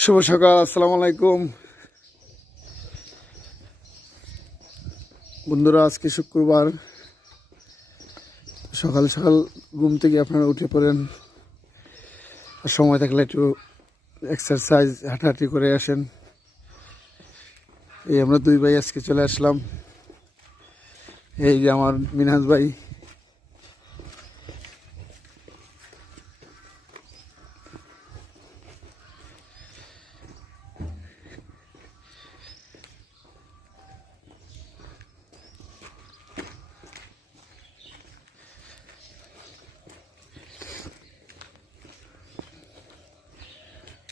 শুভ সকাল, আসসালামু আলাইকুম। বন্ধুরা, আজকে শুক্রবার। সকাল সকাল ঘুম থেকে আপনারা উঠে পড়েন। সময় থাকলে একটু এক্সারসাইজ হাঁটাহাঁটি করে আসেন। এই আমরা দুই ভাই আজকে চলে আসলাম। এই যে আমার মিনহাজ ভাই